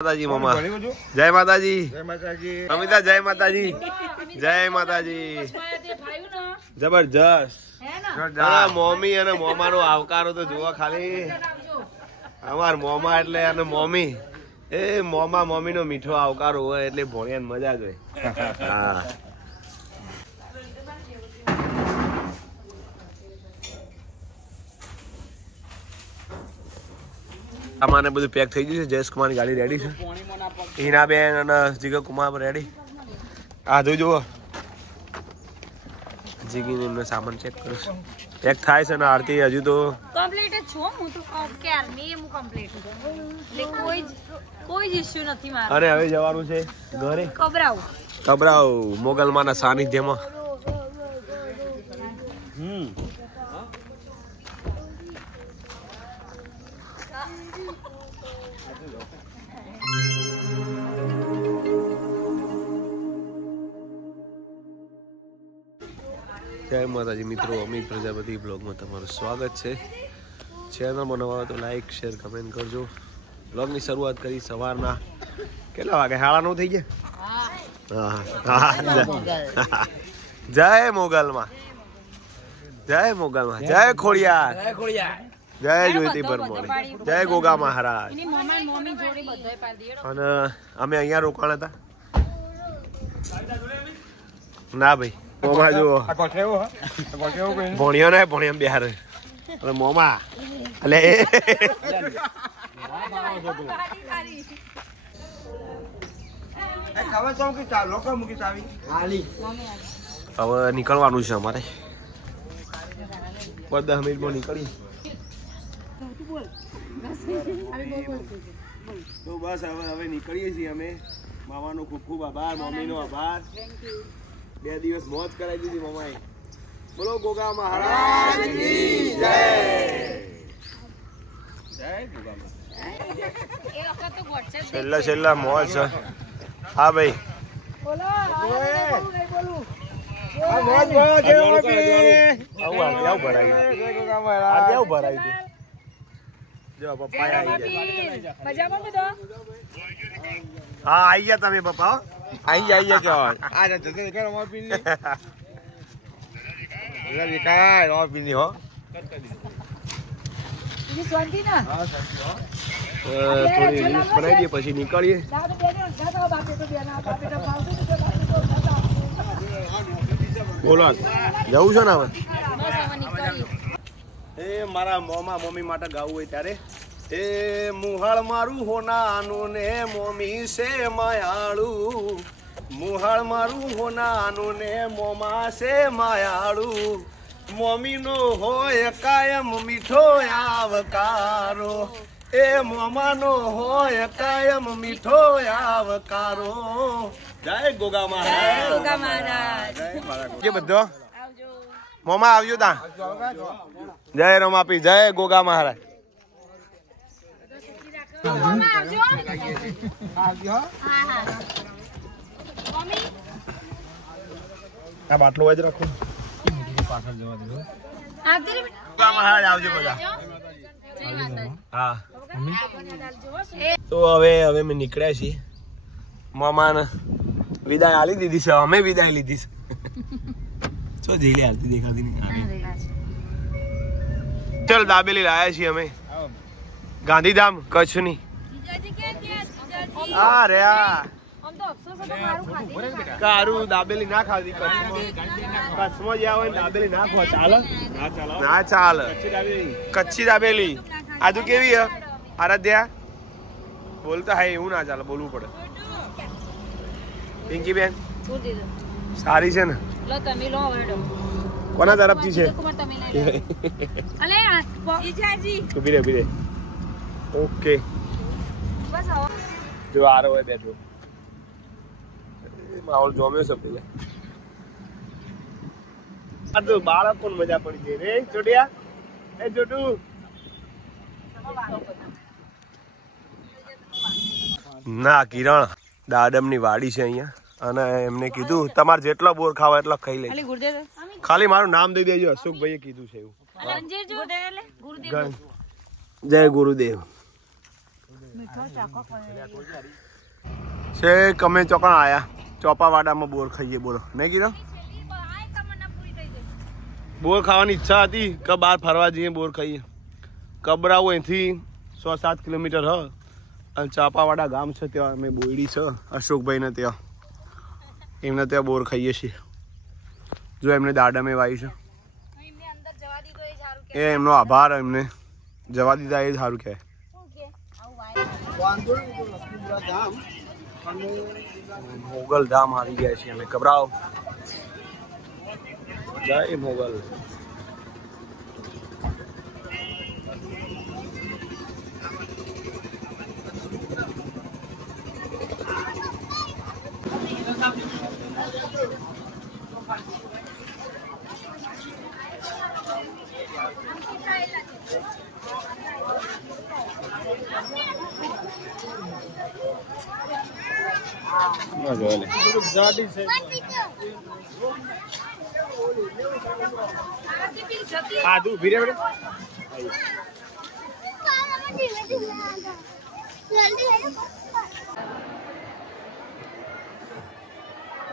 માતાજી મામા જય માતાજી અમિતા જય માતાજી જય માતાજી જબરજસ્ત મોમી અને મોમા નો આવકારો તો જોવા ખાલી અમાર મોમા એટલે અને મોમી એ મોમા મોમી નો મીઠો આવકારો હોય એટલે ભોણિયાને મજા જ હોય હા અમાને બધું પેક થઈ ગયું છે જયેશ કુમારની ગાડી રેડી છે હિનાબેન અને જીગર કુમાર રેડી આ જોજો જીગીને એમનો સામાન ચેક કરું છું પેક થાય છે ને આરતી હજુ તો કમ્પ્લીટ જ છું હું તો કેર મે હું કમ્પ્લીટ એટલે કોઈ જ ઇશ્યુ નથી મારો અને હવે જવાનું છે ઘરે કબરાવ મોગલમાના સાનિધ્યમાં જય માતાજી મિત્રો અમિત પ્રજાપતિ બ્લોગમાં તમારું સ્વાગત છે ચેનલમાં નવા તો લાઈક શેર કમેન્ટ કરજો બ્લોગની શરૂઆત કરી સવારના કેટલા વાગે 9:30 થઈ ગયા જય મોગલમાં જય ખોડિયાર જય જ્યોતિ પરમોણી જય ગોગા મહારાજ અને અમે અહીંયા રોકાણ હતા ના ભાઈ મોમા જો ભણ્યો ને ભણ્યો બિહાર એટલે મોમા એટલે હવે નીકળવાનું છે અમારે 10 મિનિટમાં નીકળી તો બસ હવે નીકળીએ છીએ અમે મામાનો ખૂબ ખૂબ આભાર મમ્મીનો આભાર 2 દિવસ મોજ કરાવી દીધી મમ્માએ બોલો ગોગા મહારાજ કી જય જય ગોગા મહારાજ છેલ્લા મોજ છે હા ભાઈ બોલો હા આઈ ગયા તમે પપ્પા આઈ ગયા કેવા થોડી રીલ્સ બનાવી દઈએ પછી નીકળીએ બોલો જવું છે ને હવે એ મારા મોમા મમ્મી માટે ગાવું હોય ત્યારે એ મુહાળ મારું હોનાનું ને મોમી છે માયાળું મુહાળ મારું હોનાનું ને મોમા છે માયાળું મોમીનો હોય કાયમ મીઠો આવકારો એ મોમાનો હોય કાયમ મીઠો આવકારો જય ગોગા મહારાજ કે બધો મોમા આવજો તા જય રમાપી જય ગોગા મહારાજ આ બાટલો જ રાખો પાછળ જવા દો મહારાજ આવજો બધા હા તો હવે અમે નીકળ્યા છીએ મામાને વિદાય આલી દીધી છે અમે વિદાય લીધી છે જો જેલી હાલતી દેખાતી નહીં ચાલ દાબેલી લાયા છીએ અમે ગાંધીધામ કચ્છની આ રે કારું દાબેલી ના ખાધી કચ્છમાં જ્યાં હોય દાબેલી ના ખો ચાલે ના ચાલે કચ્છી દાબેલી આજુ કેવી હે આરાધ્યા બોલતા હા એવું ના ચાલે બોલવું પડે પિંકી બેન સારી છે ને કોના તરફથી છે ઉભી રે ઓકે જો આરો હોય બેઠો માહોલ જોમ્યો છે પેલા આ તો બાળકો મજા પડી જાય રે છોડિયા એ છોટુ ના કિરણ દાડમની વાડી છે અહીંયા અને એમને કીધું તમારે જેટલો બોર ખાવા એટલો ખાઈ લેજો ખાલી મારું નામ દઈ દેજો અશોકભાઈએ કીધું છે એવું જય ગુરુદેવ છે કમે ચોકણ આયા ચોપાવાડામાં બોર ખાઈએ બોલો નહીં કીધું બોર ખાવાની ઈચ્છા હતી કે બહાર ફરવા જઈએ બોર ખાઈએ કબરાવું અહીંથી 6-7 કિલોમીટર હ અને ચાપાવાડા ગામ છે ત્યાં અમે બોયડી છે અશોકભાઈને ત્યાં એમને ત્યાં બોર ખાઈએ છીએ જો એમને દાડમે વાવી છે એ એમનો આભાર એમને જવા દીધા એ જ સારું કહેવાય મોગલ ધામ આવી ગયા છીએ અમે કબરાવ જય મોગલ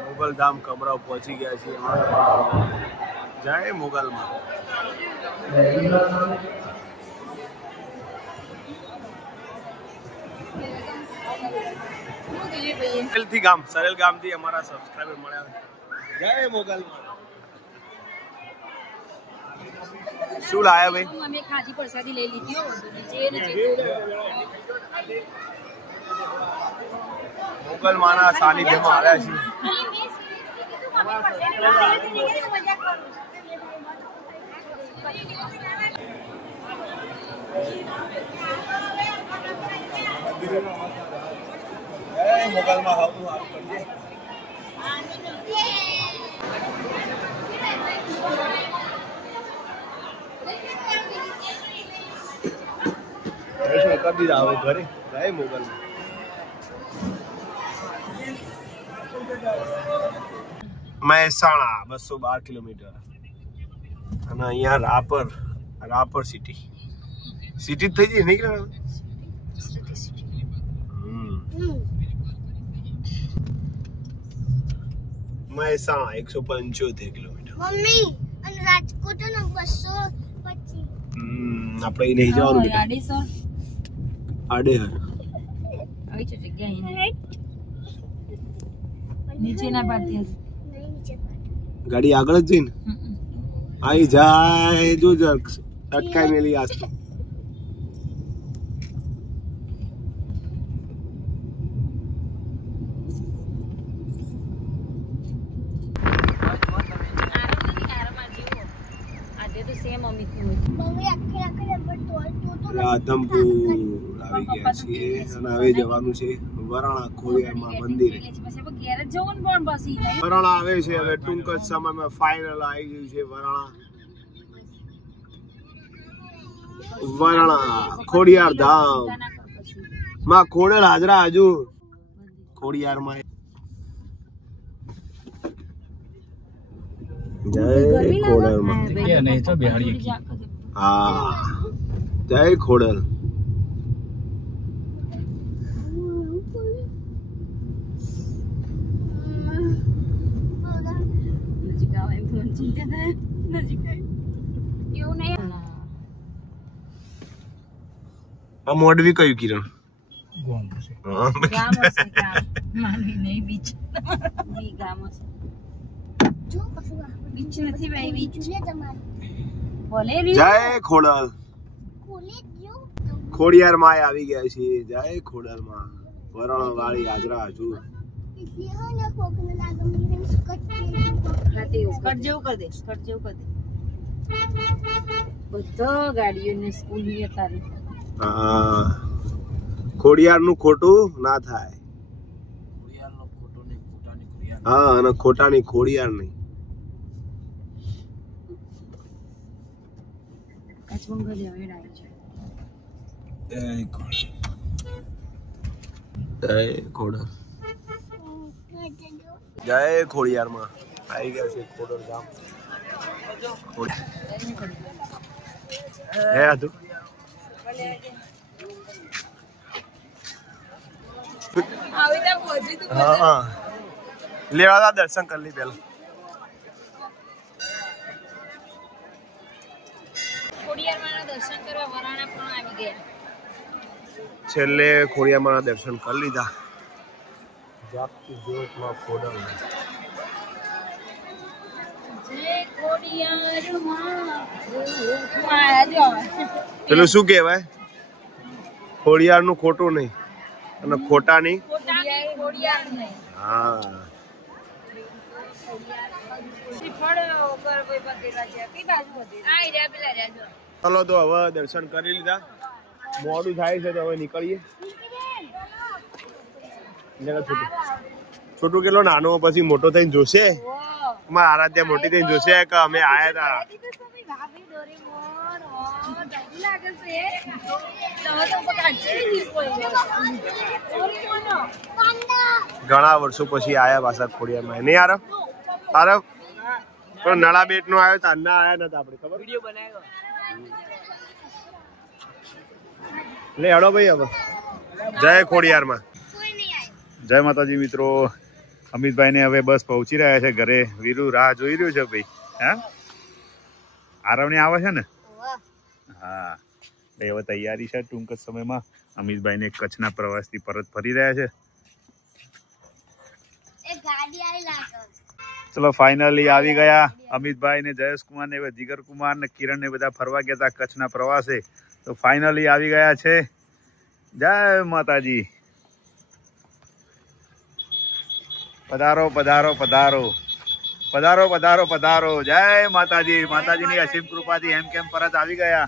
મોગલ ધામ કબરાવ પહોંચી ગયા છીએ જય મોગલમાં સરેલથી ગામ સરેલ ગામથી અમારા સબસ્ક્રાઇબર મળ્યા જય મોગલમાં શું લાયા ભાઈ અમે ખાધી પ્રસાદી લઈ લીધી મોગલ માના સાનિધ્યમાં આવ્યા છીએ મોગલમાં હાવું સારું કરજે કરી દીધા હવે ઘરે જય મોગલમાં મહેસાણા 212 કિલોમીટર અને અહીંયા રાપર સિટી જ થઈ ગઈ નહીં કે મહેસાણા 175 કિલોમીટર મમ્મી અને રાજકોટ ને 225 આપણે નહીં જવાનું બેટા આડેહર આવી છે જગ્યા નીચે ના પાડતી ગાડી આગળ જ જઈને આવી જાય જો અટકાઈ મેલી આસ્તો રાધનપુર આવી ગયા છીએ અને હવે જવાનું છે વરાણા ખોડિયારમાં મંદિરે વરાણા આવે છે હવે ટૂંક જ સમયમાં ફાઇનલ આવી ગયું છે વરાણા ખોડિયાર ધામ માં ખોડલ હાજરા હજુ ખોડિયારમાં જય ખોડલમાં હા જય ખોડલ આ મોડવી કયું કિરણ જય ખોડલ ખોડિયાર માં આવી ગયા છે જય ખોડલ માં વરણ વાળી હાજરા હજુ ખોડિયાર નું ખોટું ના થાય હા અને ખોટાની ખોડિયાર નહીં જય ખોડિયાર માં આવી ગયા છે ખોડલ ગામ હે હતું હા લેવાતા દર્શન કરી લી પેલા. છેલ્લે ખોડિયારમાં દર્શન કરી લીધા. જાગતી જ્યોતમાં ખોડલ પેલું શું કહેવાય? ખોડિયાર નું ખોટું નહીં અને ખોટા નહીં. હા ચલો તો હવે દર્શન કરી લીધા. મોડું થાય છે તો હવે નીકળીએ. છોટું કેટલો નાનો પછી મોટો થઈને જોશે. મારા આરાધ્યા મોટી થઈને જોશે કે અમે આયા હતા. ઘણા વર્ષો પછી આયા પાછા ખોડિયારમાં. નહીં આરવ આરવ પણ નળા બેટ નો આવ્યો તારના આયા નતા આપણે ખબર. વિડિયો બનાવ્યો લે હેડો ભાઈ હવે જય ખોડિયારમાં. જય માતાજી મિત્રો. અમિતભાઈ ને હવે બસ પહોંચી રહ્યા છે ઘરે. વીરુ રાહ જોઈ રહ્યું છે ભાઈ. હા આરવણી આવે છે ને? હા હવે તૈયારી છે. ટૂંક જ સમયમાં અમિતભાઈ ને કચ્છના પ્રવાસથી પરત ફરી રહ્યા છે. ચલો ફાઇનલી આવી ગયા અમિતભાઈ ને જયેશકુમાર ને જીગરકુમાર ને કિરણ ને બધા ફરવા ગયા હતા કચ્છના પ્રવાસે. તો ફાઇનલી આવી ગયા છે. જય માતાજી. પધારો પધારો પધારો પધારો પધારો પધારો. જય માતાજી. માતાજીની અસીમ કૃપાથી એમ કેમ પરત આવી ગયા.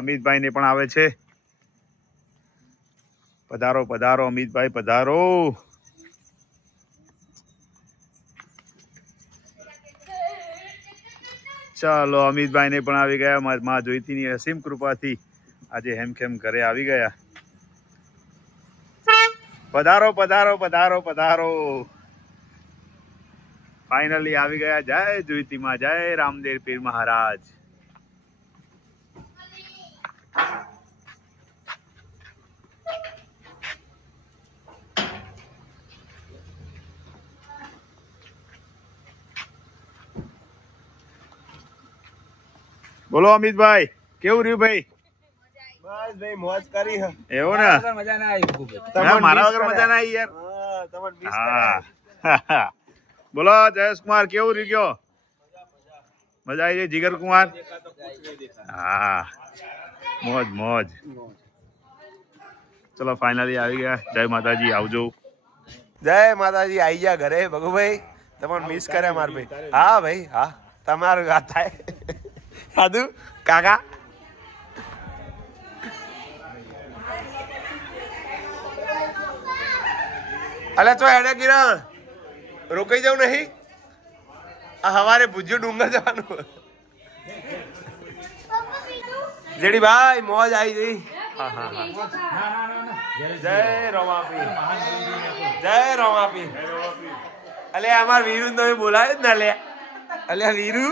અમિતભાઈ ને પણ આવે છે. પધારો પધારો અમિતભાઈ પધારો. ચાલો અમિતભાઈ ને પણ આવી ગયા. માં જોઈતીની અસીમ કૃપાથી આજે હેમખેમ ઘરે આવી ગયા. પધારો પધારો પધારો પધારો. ફાઇનલી આવી ગયા. જય જોઈતીમાં. જય રામદેવ પીર મહારાજ. બોલો અમિતભાઈ કેવું રહ્યું ભાઈ? બસ ભાઈ મોજ કરી હે. એવું ને? મજા ના આવી. મારા વગર મજા ના આવી યાર. હા બોલો જયેશકુમાર કેવું રહ્યું? ગયો મજા આવી જાય જીગરકુમાર? હા મોજ મોજ. ચલો ફાઇનલી આવી ગયા. જય માતાજી. આવજો. જય માતાજી. આવી ગયા ઘરે ભગુભાઈ. તમને મિસ કર્યા માર ભાઈ. હા ભાઈ હા તમારું વાત થાય. સાધુ કાકા અલે તો હેડે કિરણ રોકાઈ જાવ નહીં. આ હવારે ભુજ્યું ડુંગર જવાનું. જેડી ભાઈ મોજ આવી ગઈ. જય રોમાપી. જય રોમાપી. અલે અમાર વીરુ તમે બોલાય જ ના લે. અલે વીરુ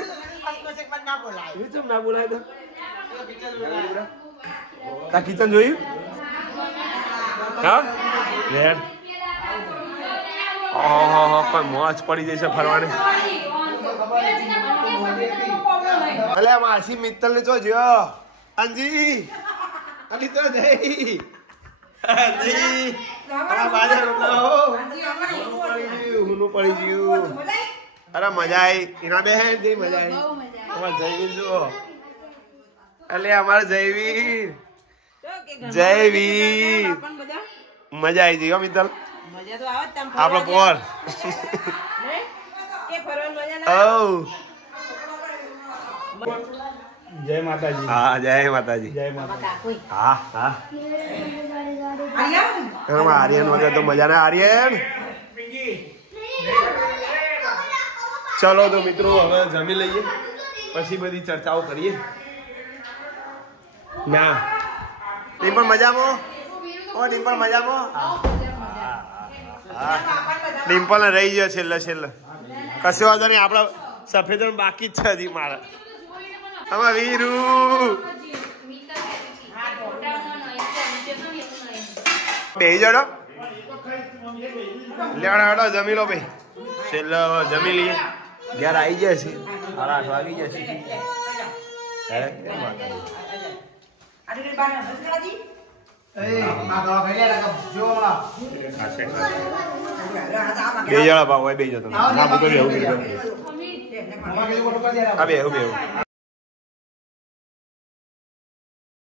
ના બોલાય તો તા કિચન જોયું? હા પણ મોજ પડી જશે ફરવાની. અલે માસી મિત્તલ ને તો જો અંજી અલી તો જઈ અંજી આ બાજર રોટલા હો હુનું પડી ગયું. અરે મજા આવી. એના બે હે મજા આવી. અમાર જયવીર જો. અલે અમાર જયવીર જયવીર મજા આવી ગઈ હો મિત્તલ. આપડે પોર જય માતાજી. હા જય માતાજી. જય માતાજી. હા હા આર્યન વગર તો મજા ના. આર્યન ચલો તો મિત્રો હવે જમી લઈએ પછી બધી ચર્ચાઓ કરીએ. ના ડિમ્પલ મજામાં? ઓ ડિમ્પલ મજામાં? હા ડિમ્પલ ને રહી ગયો છેલ્લે છેલ્લે. કશો વાંધો નહીં. આપડા સફેદ બાકી જ છે હજી મારા. આમાં વીરુ બેહી જાડો લેવાડો જમી લો ભાઈ છેલ્લે જમી લઈએ ઘેર આવી જાય છે 8:30 વાગી જશે હે બે જણા ભાવ હોય બે જતો ના બધું એવું બે